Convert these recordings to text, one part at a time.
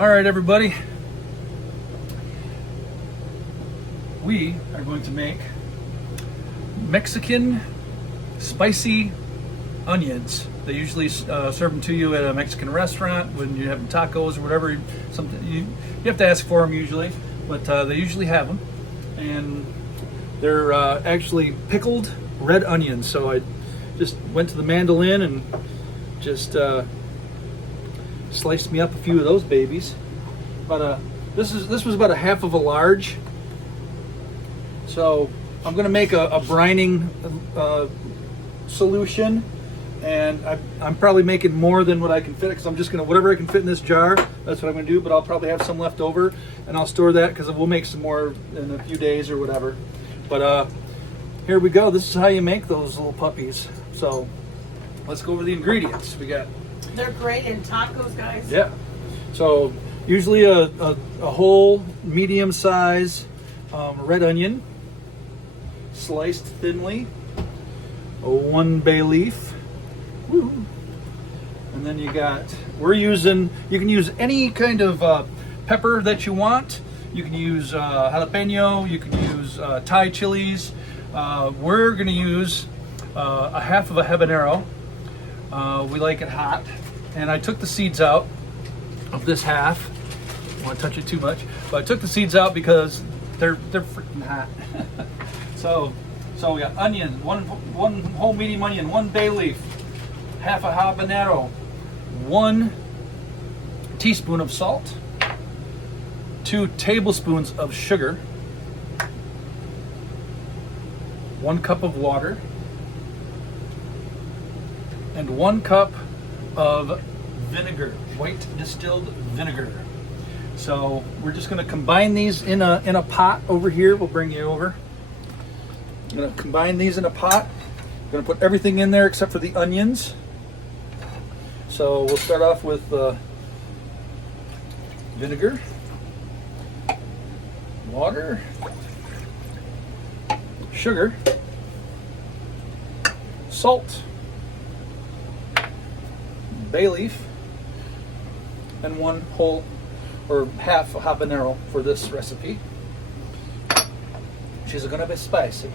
All right, everybody. We are going to make Mexican spicy onions. They usually serve them to you at a Mexican restaurant when you're having tacos or whatever. Something you have to ask for them usually, but they usually have them. And they're actually pickled red onions. So I just went to the mandolin and just sliced me up a few of those babies. This was about a half of a large. So I'm going to make a brining solution, and I'm probably making more than what I can fit, because I'm just going to, whatever I can fit in this jar, that's what I'm going to do. But I'll probably have some left over, and I'll store that because we'll make some more in a few days or whatever. But here we go. This is how you make those little puppies. So let's go over the ingredients. They're great in tacos, guys. Yeah. So usually a whole medium size red onion, sliced thinly, 1 bay leaf, woo. And then you can use any kind of pepper that you want. You can use jalapeno, you can use Thai chilies. We're gonna use a half of a habanero. We like it hot. And I took the seeds out of this half. I don't want to touch it too much, but I took the seeds out because they're freaking hot. So we got onion, one whole medium onion, 1 bay leaf, half a habanero, 1 teaspoon of salt, 2 tablespoons of sugar, 1 cup of water, and 1 cup of vinegar, white distilled vinegar. So we're just going to combine these in a pot over here. We'll bring you over. I'm going to combine these in a pot. I'm going to put everything in there except for the onions. So we'll start off with vinegar, water, sugar, salt, bay leaf, and 1 whole or half a habanero for this recipe, which is going to be spicy.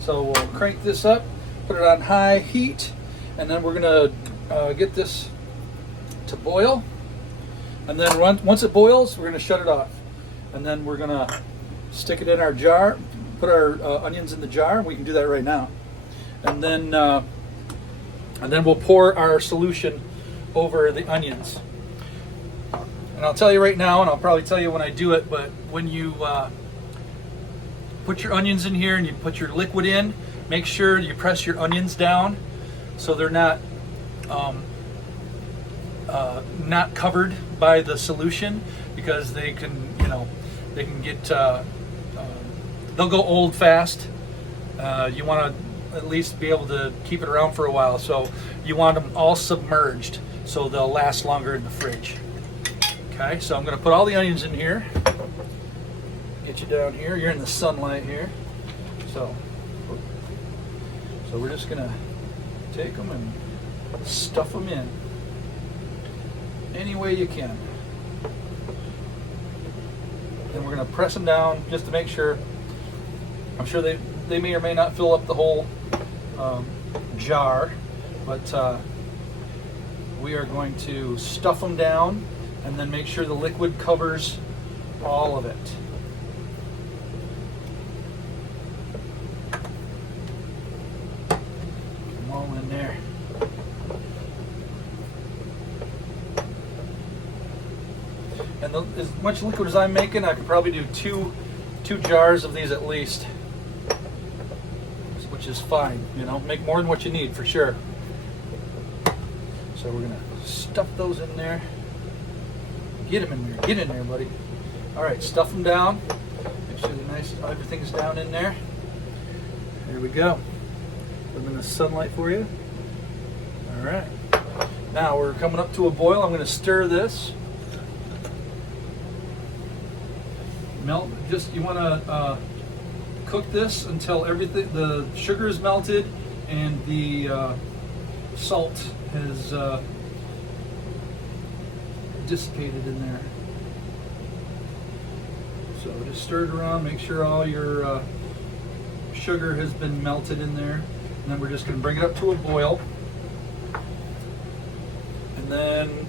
So we'll crank this up, put it on high heat, and then we're going to get this to boil. And then once it boils, we're going to shut it off. And then we're going to stick it in our jar, put our onions in the jar. We can do that right now. And then we'll pour our solution over the onions. And I'll tell you right now, and I'll probably tell you when I do it, but when you put your onions in here and you put your liquid in, make sure you press your onions down so they're not covered by the solution, because they can get they'll go old fast. You want to at least be able to keep it around for a while, so you want them all submerged so they'll last longer in the fridge. Okay, so I'm going to put all the onions in here. Get you down here. You're in the sunlight here. So we're just going to take them and stuff them in any way you can. And we're going to press them down just to make sure. I'm sure they may or may not fill up the whole jar, but we are going to stuff them down and then make sure the liquid covers all of it. Come all in there. And as much liquid as I'm making, I could probably do two jars of these at least, which is fine. Make more than what you need for sure. So we're gonna stuff those in there. Get them in there. Get in there, buddy. All right, stuff them down. Make sure everything's down in there. There we go. Put them in the sunlight for you. All right. Now we're coming up to a boil. I'm going to stir this. You want to cook this until the sugar is melted and the salt has dissipated in there. So just stir it around, make sure all your sugar has been melted in there. And then we're just going to bring it up to a boil. And then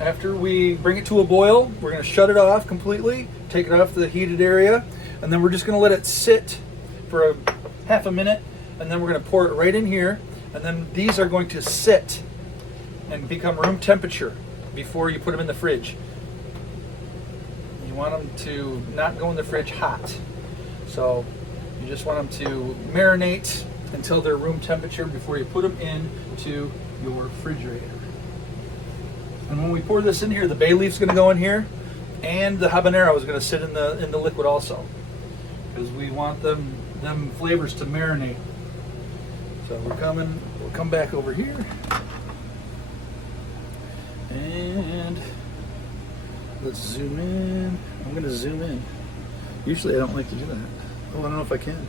after we bring it to a boil, we're going to shut it off completely, take it off the heated area, and then we're just going to let it sit for a half a minute, and then we're going to pour it right in here, and then these are going to sit and become room temperature before you put them in the fridge. You want them to not go in the fridge hot. So you just want them to marinate until they're room temperature before you put them into your refrigerator. And when we pour this in here, the bay leaf's going to go in here, and the habanero is going to sit in the liquid also, because we want them flavors to marinate. So we'll come back over here, and let's zoom in. I'm going to zoom in. Usually I don't like to do that. Oh, I don't know if I can.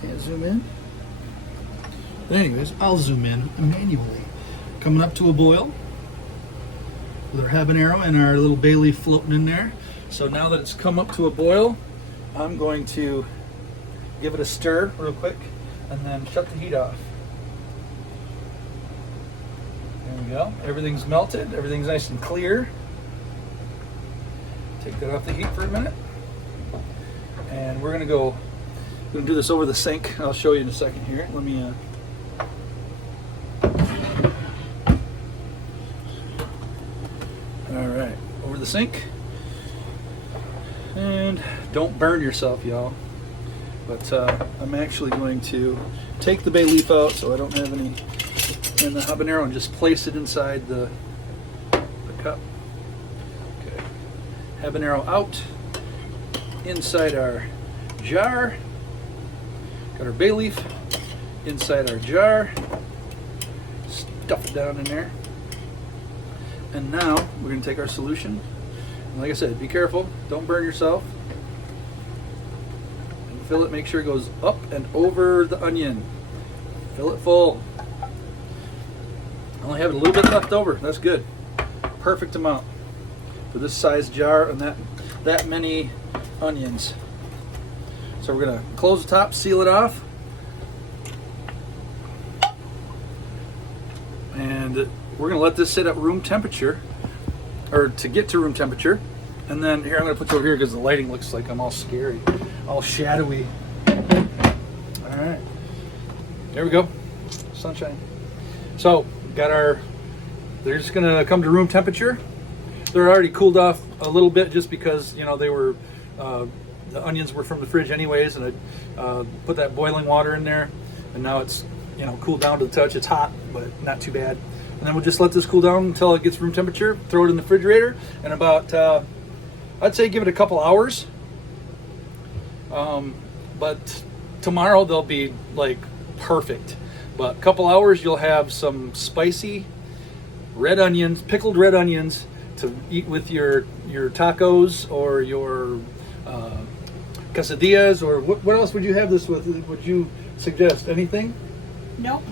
Can't zoom in. But anyways, I'll zoom in manually. Coming up to a boil with our habanero and our little bay leaf floating in there. So now that it's come up to a boil, I'm going to give it a stir real quick and then shut the heat off. There we go. Everything's melted. Everything's nice and clear. Take that off the heat for a minute. And we're going to do this over the sink. I'll show you in a second here. Let me all right, over the sink. And don't burn yourself, y'all. But I'm actually going to take the bay leaf out so I don't have any in the habanero and just place it inside the cup. Okay. Habanero out, inside our jar. Got our bay leaf inside our jar. Stuff it down in there. And now we're going to take our solution. And like I said, be careful. Don't burn yourself. And fill it. Make sure it goes up and over the onion. Fill it full. I only have a little bit left over. That's good. Perfect amount for this size jar and that many onions. So we're going to close the top, seal it off. And we're going to let this sit at room temperature, or to get to room temperature. And then here, I'm going to put you over here because the lighting looks like I'm all scary, all shadowy. All right. There we go. Sunshine. So, they're just going to come to room temperature. They're already cooled off a little bit just because, they were, the onions were from the fridge anyways, and I put that boiling water in there, and now it's, cooled down to the touch. It's hot, but not too bad. And then we'll just let this cool down until it gets room temperature, throw it in the refrigerator, and about, I'd say give it a couple hours. But tomorrow they'll be like perfect. But a couple hours you'll have some spicy red onions, pickled red onions to eat with your tacos or your quesadillas, or what else would you have this with? Would you suggest anything? Nope.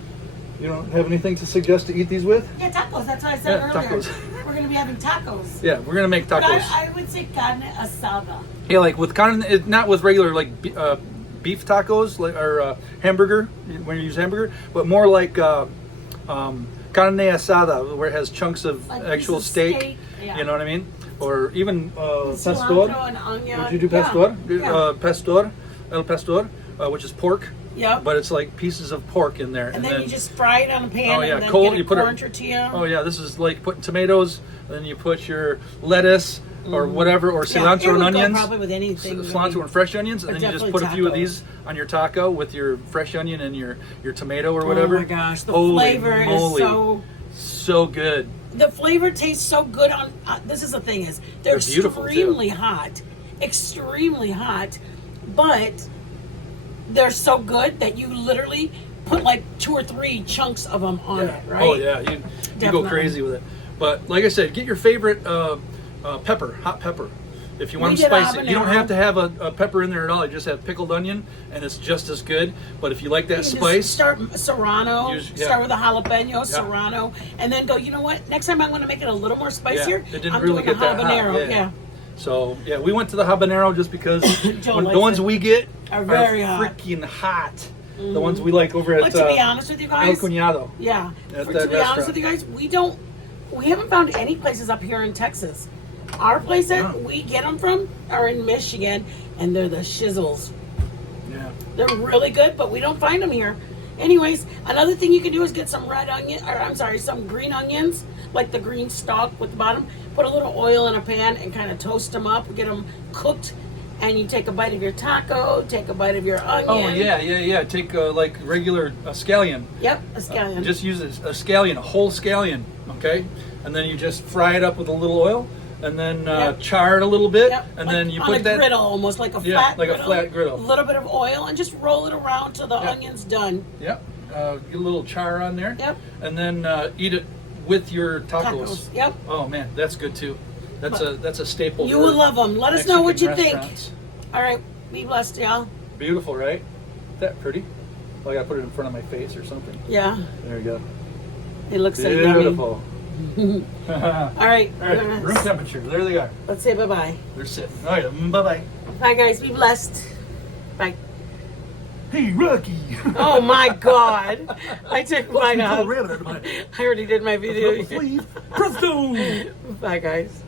You don't have anything to suggest to eat these with? Yeah, tacos. That's what I said earlier. Tacos. We're going to be having tacos. Yeah, we're gonna make tacos. I would say carne asada. Yeah, like with carne, not with regular beef tacos, like or hamburger when you use hamburger, but more like carne asada, where it has chunks of Like actual piece of steak. Yeah. You know what I mean? Or even pastor. Cilantro and onion. Would you do pastor? Yeah. Pastor, el pastor, which is pork. Yep. But it's like pieces of pork in there. And then you just fry it on a pan. Oh yeah, and then cold. get You put corn it. tortilla. Oh yeah, this is like putting tomatoes, and then you put your lettuce or whatever, or cilantro it would and go onions. probably with anything. Cilantro and fresh onions, and Or then you just definitely put a few of tacos. these on your taco with your fresh onion and your tomato or whatever. Oh my gosh, the Holy flavor moly. is so good. The flavor tastes so good on. This is the thing is they're beautiful, too. extremely hot, but they're so good that you literally put like 2 or 3 chunks of them on it, right? Oh yeah, you go Definitely. crazy with it. But like I said, get your favorite pepper, hot pepper. If you want We them did spicy, you don't habanero. have to have a pepper in there at all. You just have pickled onion, and it's just as good. But if you like that You can spice, just start serrano, yeah. start with a jalapeno, serrano, and then go, you know what? Next time I'm going to make it a little more spicier. it didn't I'm really doing get that hot. habanero. Yeah. So yeah, we went to the habanero just because Joe the likes ones it. we get Are very hot. freaking hot. The ones we like over at But to be honest with you El guys, Cuñado. yeah. At To that be honest restaurant. with you guys, we haven't found any places up here in Texas. Our place that No. we get them from are in Michigan, and they're the shizzles. Yeah. They're really good, but we don't find them here. Anyways, another thing you can do is get some some green onions, like the green stalk with the bottom. Put a little oil in a pan and kind of toast them up. Get them cooked, and you take a bite of your taco, take a bite of your onion. Oh yeah. Take like regular scallion. Yep, a scallion. Just use a scallion, a whole scallion, okay? And then you just fry it up with a little oil, and then char it a little bit, Yep, and like then you on put a that griddle, almost like a Yeah, flat like a griddle. flat griddle. A little bit of oil, and just roll it around till the Yeah. onion's done. Yep. Get a little char on there. Yep. And then eat it with your tacos. Tacos. Yep. Oh man, that's good too. That's a staple. You for will love them. Let us know what you Mexican think. restaurants. All right, be blessed, y'all. Beautiful, right? That pretty. Well, I gotta put it in front of my face or something. Yeah, There you go. it looks so yummy. Beautiful. All right, All right, room temperature. There they are. let's say bye-bye. They're sitting. All right, bye-bye. Bye, guys. Be blessed. Bye. Hey, Rocky. Oh, my God. I took mine Pull out. rabbit out of my I already did my video. sleeve. Presto. Bye, guys.